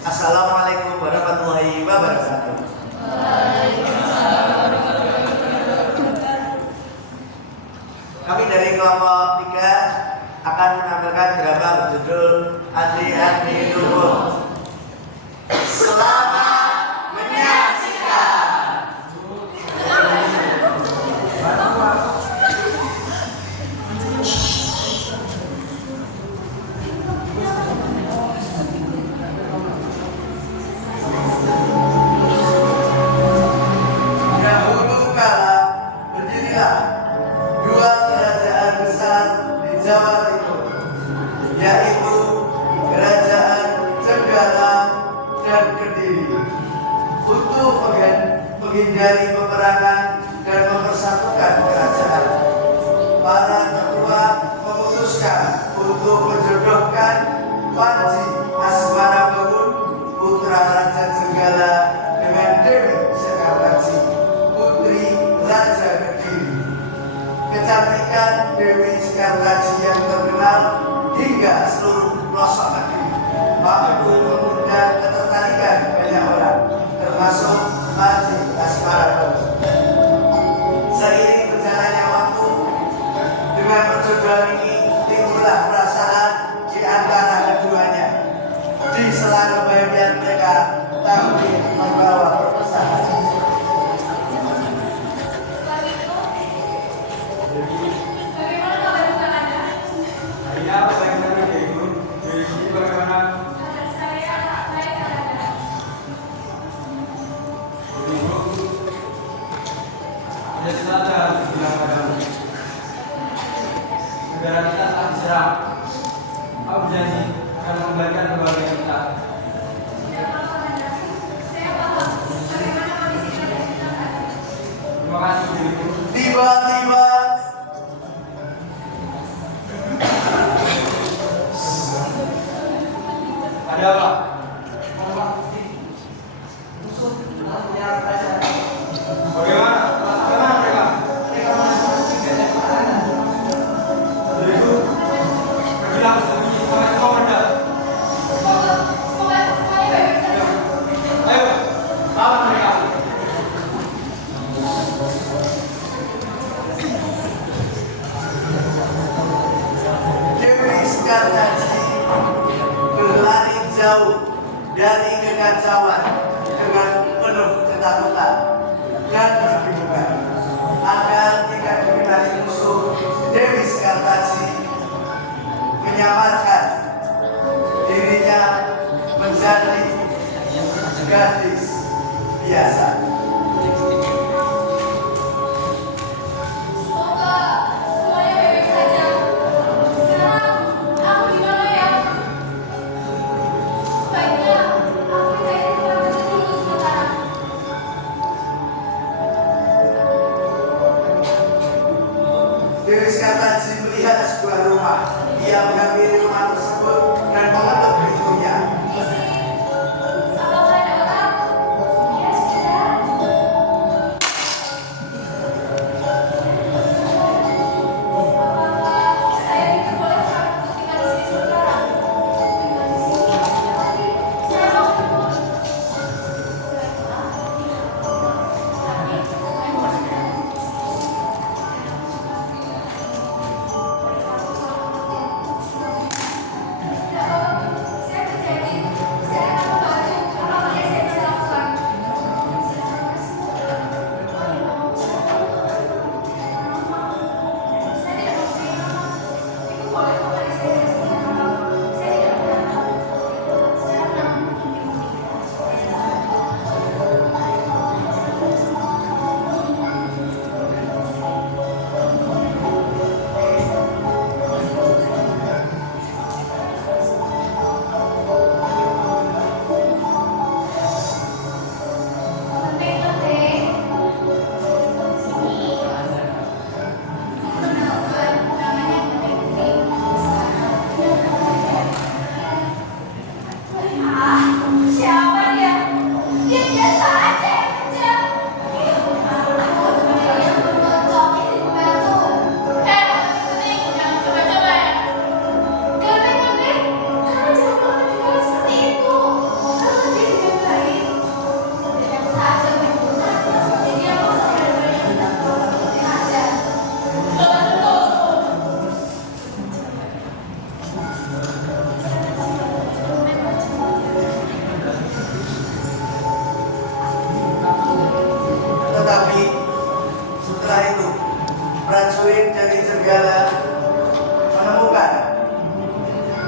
Assalamualaikum warahmatullahi wabarakatuh. Kami dari kelompok 3 akan menampilkan drama berjudul Andi Luhur. Selamat menyaksikan. Dahulu kala berdirilah dua kerajaan besar di Jawa Timur, yaitu Kerajaan Jenggala dan Kediri. Untuk menghindari peperangan dan mempersatukan kerajaan, para tetua memutuskan untuk menjodohkan Panji Asmarabangun, putra Raja Jenggala, dengan Dewi Sekartaji, putri Raja Kediri. Kecantikan Dewi Sekartaji yang terkenal hingga seluruh pelosok negeri mampu mengundang ketertarikan banyak orang, termasuk Panji Asmarabangun. Seiring berjalannya waktu, dengan perjodohan ini timbullah perasaan di antara keduanya. Di sela kebahagiaan mereka, tampil membawa perpecahan. Negara kita telah diserang. Aku berjanji akan mengembalikan kebahagiaan kita. Terima kasih, diriku. Tiba-tiba Ada apa? Bagaimana? Bagaimana mereka? Diriku, pergilah bersembunyi sampai semua meredah. Ayo, lawan mereka. Dewi Sekartaji berlari jauh dari kekacauan dengan penuh ketakutan dan kebingungan. Agar tidak dikenali musuh, Dewi Sekartaji menyamarkan dirinya menjadi gadis biasa. Semoga semuanya baik-baik saja. Sekarang aku di mana ya? Sebaiknya aku mencari tempat tidur dulu sementara. Dewi Sekartaji melihat sebuah rumah. Ia menghampiri rumah tersebut dan mengetuk pintunya. Di sini, apakah ada orang? Ya sudah. Apakah saya diperbolehkan untuk tinggal di sini sementara? Tinggal di sini, tapi saya mau ikut. Tapi saya mau sedang. Tidak apa-apa. sulit dari segala menemukan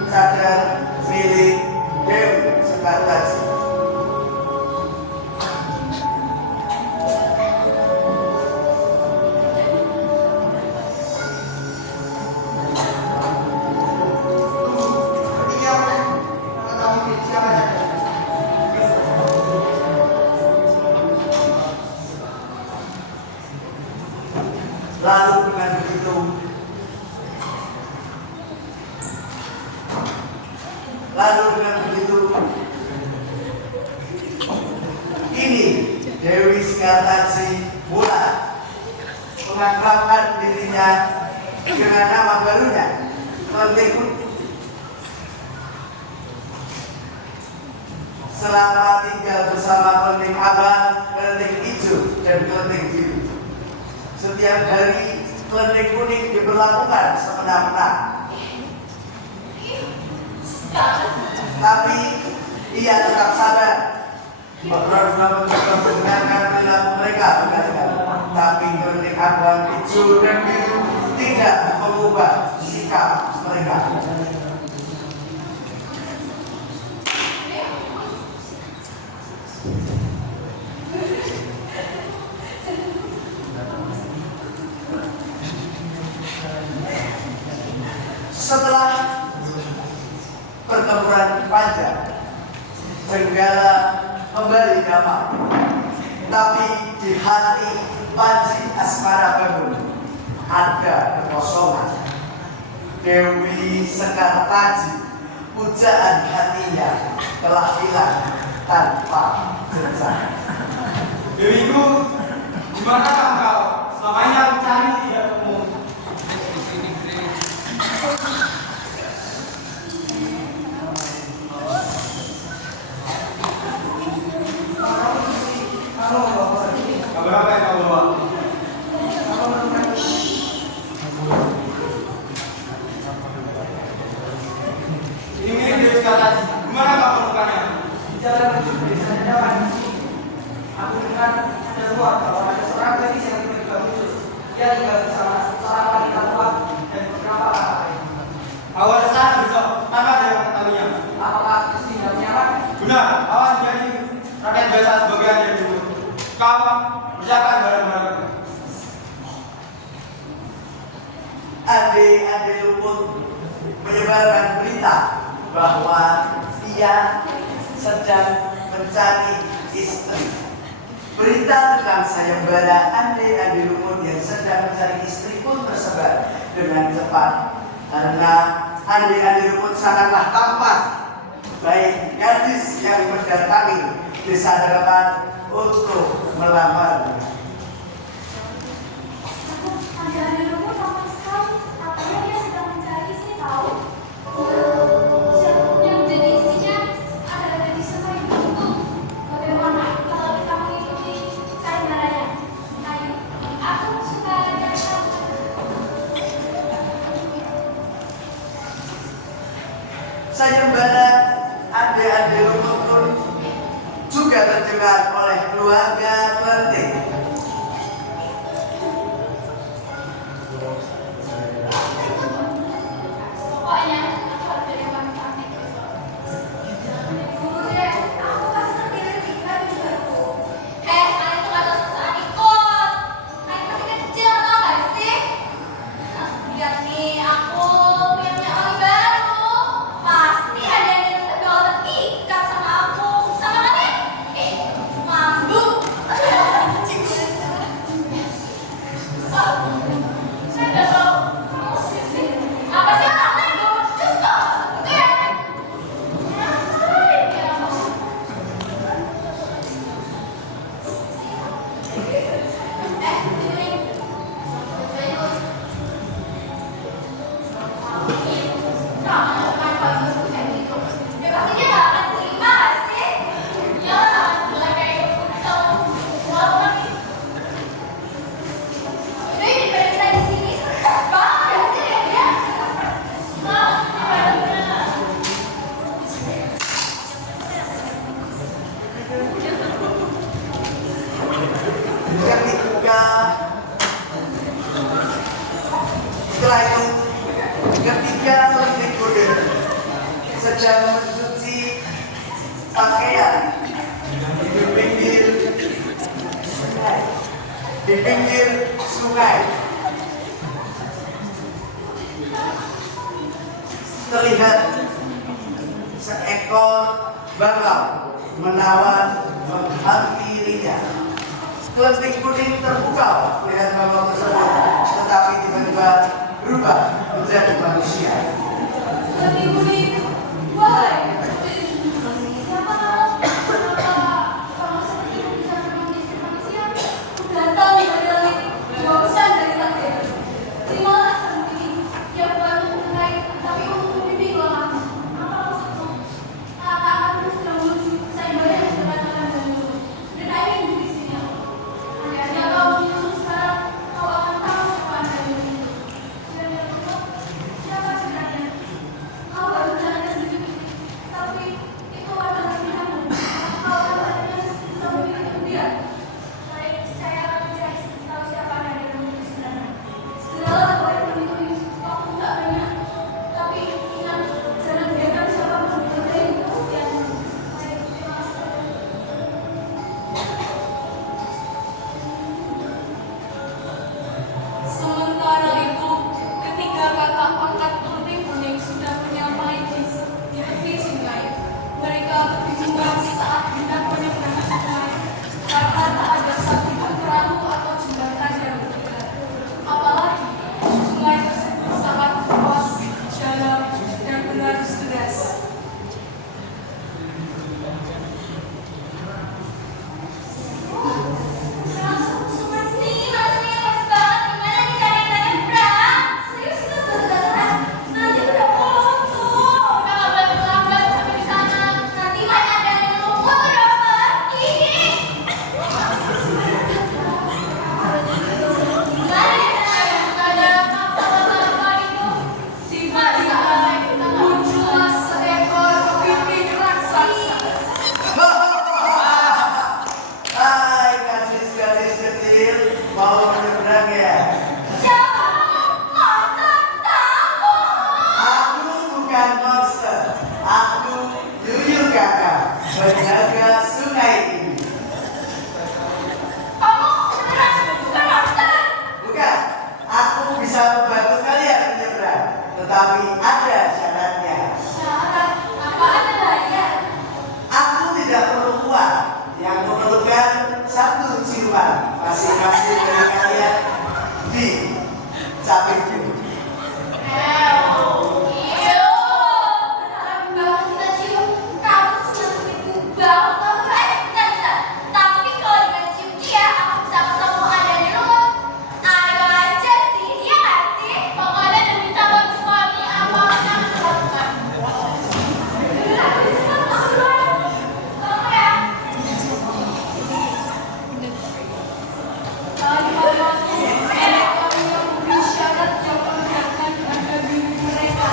cadar milik Dewi Sekartaji. Lalu dengan begitu, ini Dewi Sekartaji mulai mengakrabkan dirinya dengan nama barunya, Kelenteng Putih. Selama tinggal bersama Kelenteng Abang, Kelenteng Hijau, dan Kelenteng Biru, setiap hari Kelenteng Kuning diberlakukan semena-mena. Tapi ia tetap sabar. Berusaha untuk mendengarkan perilaku mereka berkali-kali. Tapi Kelenteng Abang, Hijau, dan Biru tidak mengubah sikap mereka. Setelah pertempuran panjang, Jenggala kembali damai. Tapi di hati Panji Asmara Bangun ada kekosongan. Dewi Sekartaji, pujaan hatinya telah hilang tanpa jejak. Dewiku, di manakah engkau? Selama ini aku cari tidak ketemu. Kabar apa yang kau bawa? Ini milik Dewi Sekartaji. Di mana kau menemukannya? Di jalan menuju desa Dedawan. Aku dengar ada ruang bahwa ada seorang gadis yang tiba-tiba muncul. Dia tinggal bersama seorang wanita tua dan beberapa anak lain. Awal sana besok, tanpa ada yang mengetahuinya. Apakah Gusti tidak punya anak? Benar, awal menjadi rakyat biasa sebagian dari dulu. Kau persiapkan barang-barang. Adik-adik Luput menyebarkan berita bahwa ia sedang mencari istri. Berita tentang sayembara adik-adik Luput yang sedang mencari istri pun tersebar dengan cepat karena adik-adik Luput sangatlah tampan, baik gadis yang mendatangi desa depan untuk melamar. Ada rumah tampak sekali. Katanya dia sedang mencari istri tahu. Siapa yang menjadi istrinya adalah gadis semua ibu itu. Bagaimana kalau kita mengikuti sayembaranya? Ayo, aku suka dari kamu. Sayembara adik-adik Luput pun juga terdengar oleh keluarga Kelenteng. Pokoknya aku harus jadi orang cantik besok. Dulu deh, aku pasti terpilih di baju baru. Kalian tuh gak usah ikut. Kalian masih kecil tau gak sih? Lihat nih, aku punya oli baru. Pasti ada yang bakal terikat sama aku. Sama kalian? Mabuk. Setelah itu, ketika kelenteng kuning sedang mencuci pakaian di pinggir sungai, terlihat seekor bangau menawan menghampirinya. Kelenteng kuning terpukau melihat bangau tersebut, tetapi tiba-tiba berubah menjadi manusia. Kelenteng kuning, wahai siapa kamu? Kenapa kamu seperti itu bisa menjadi manusia? Datang dari langit, bosan dari langit. Terimalah kelenteng ini, yang bukan untuk naik, tapi untuk membimbing langkahmu. Apa maksudmu? Kakak-kakakmu sedang menuju sayembara yang berkatakan dan dulu. Dan saya ingin di sini. Andai kau menyusul sekarang, kau akan tahu siapa Anda ini. Dan yang kedua, siapa sebenarnya? Kau baru berjalan sedikit, tapi itu adalah pilihanmu. Kau akan bertanya tentang begitu kemudian. Baik, saya akan mencari tahu siapa Anda dan begitu sebenarnya. Segeralah kau yang menemui waktu tak banyak, tapi ingat jangan biarkan siapapun menodai kesetiaanmu. Baik, terima kasih. Sementara itu, ketika kakak angkat kelenteng kuning sudah menyamai di tepi sungai, mereka berbincang saat hendak menyeberangi sungai karena tak ada satupun perahu atau jembatan yang bergerak. Apalagi sungai tersebut sangat luas, dalam, dan berarus deras. Muncullah seekor kepiting raksasa. Hai gadis-gadis kecil, mau menyeberang ya? Aku bukan monster, aku Yuyun kakak, penjaga sungai ini. Bukan, aku bisa membantu kalian menyeberang, tetapi ada syaratnya. Aku tidak perlu uang, yang memerlukan satu ciuman masing-masing dari kalian di sampingku. Tapi kalau dengan cium dia, aku bisa ketemu Anda di rumah. Ayo aja sih, iya nggak sih? Pokoknya demi calon suami, apa yang aku lakukan? Kamu ya? Kami yang memberi syarat yang menegakkan harga diri mereka.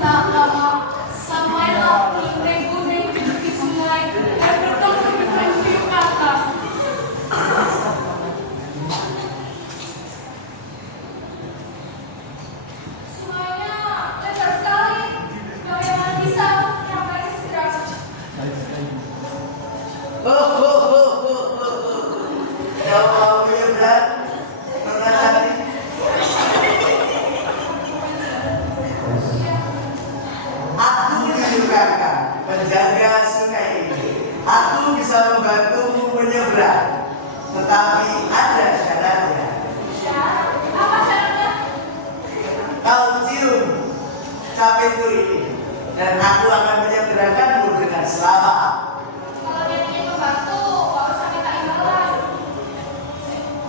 Tak lama, sampailah kelenteng kuning di tepi sungai dan bertemu dengan hiu kakak. Sungainya lebar sekali. Bagaimana bisa mencapai segera? Kau mau menyeberang? Pernah cantik? Aku Yuyun kakak, penjaga sungai ini. Aku bisa membantumu menyeberang, tetapi ada syaratnya. Apa syaratnya? Kau cium capitku ini, dan aku akan menyeberangkanmu dengan selamat. Kalau dia ingin membantu, nggak usah minta imbalan.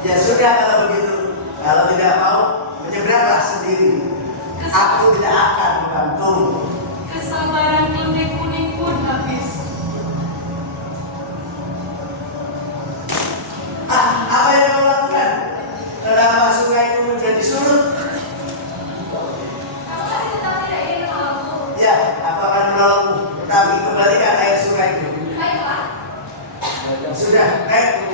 Ya sudah kalau begitu. Kalau tidak mau, menyeberanglah sendiri. Aku tidak akan membantumu. Kesabaran kelenteng kuning pun habis. Apa yang kau lakukan? Kenapa sungai itu menjadi surut? Kamu pasti tetap tidak ingin menolongku. Ya, aku akan menolongmu. Tapi kembalikan air sungai itu. Baiklah. Sudah, naik.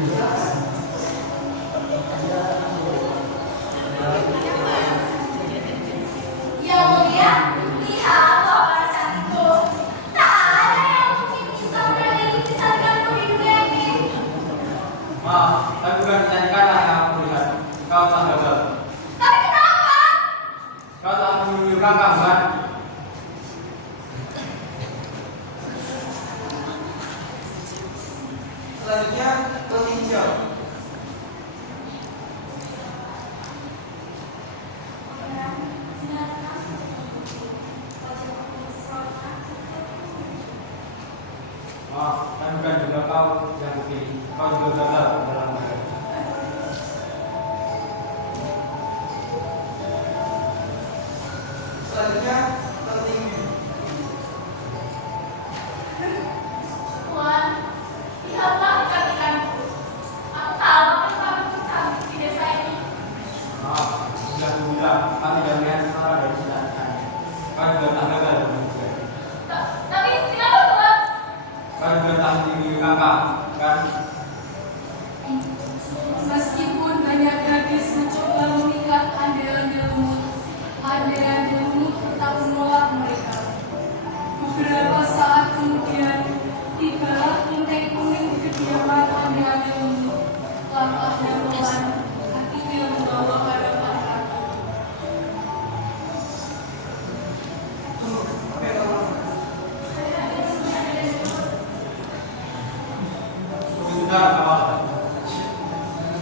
Yang mulia, lihat para cantikku. Tak ada yang mungkin bisa berada di kecantikanku di dunia ini. Maaf, tapi bukan kecantikanlah yang aku lihat. Kau telah gagal. Tapi kenapa? Kau telah menyindir kakak, bukan? Selanjutnya clothing job. Maaf, tapi bukan juga kau yang kupilih. Kau juga gagal dalam menghadapi. Selanjutnya clothing Tuan, lihatlah kecantikanku. Aku tahu apa yang kamu cantik di desa ini. Maaf, sudah aku bilang, kau tidak melihat setara dari kecantikannya. Kau juga tak gagal dalam menghadapi. Tapi kenapa Tuan? Kau juga tak menyindir kakak, kan? Meskipun banyak gadis mencoba memikat andai-andai lumut tetap menolak mereka. Beberapa saat kemudian, tibalah kelenteng kuning di kediaman andai-andai lumut. Langkahnya pelan, kakinya membawa harapan ratu. Apa yang kamu lakukan? Sudah, kawan.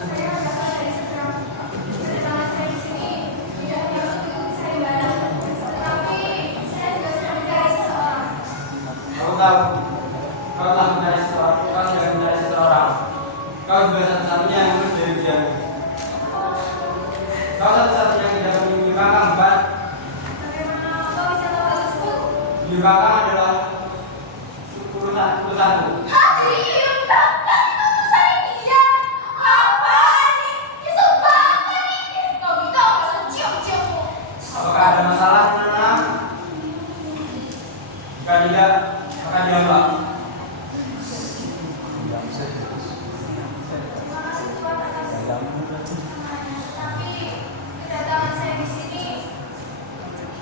Saya berasal dari seberang. Kedatangan saya di sini tidak hanya untuk ikut saya ibadah, tetapi saya juga sedang mencari seseorang. Kau tahu, kau telah mencari seseorang, kau sedang mencari seseorang. Kau juga satu-satunya yang lulus dari ujian. Kau satu-satunya yang tidak memiliki kakak, bukan? Bagaimana kau bisa tahu hal tersebut? Di kakak adalah urusanku. Hadi, bahkan itu saya dia. Apa ini? Sumpah apa ini? Kau itu pasal cium-ciummu. Apakah ada masalah, Nana? Jika tidak, akan diambak. Terima kasih Tuhan atas kemenangannya. Tapi kedatangan saya di sini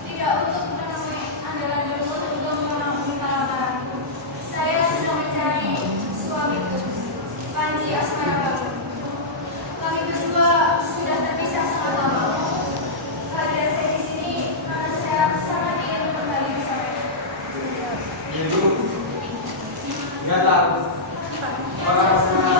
tidak untuk menemui andai-andai lumut untuk meminta kabaranku. Saya sedang mencari suamiku, Panji Asmara Baru. Kami berdua sudah terpisah sangat lama. Kehadiran saya di sini karena saya sangat ingin kembali bersama. Itu, dia tahu. Apakah pernah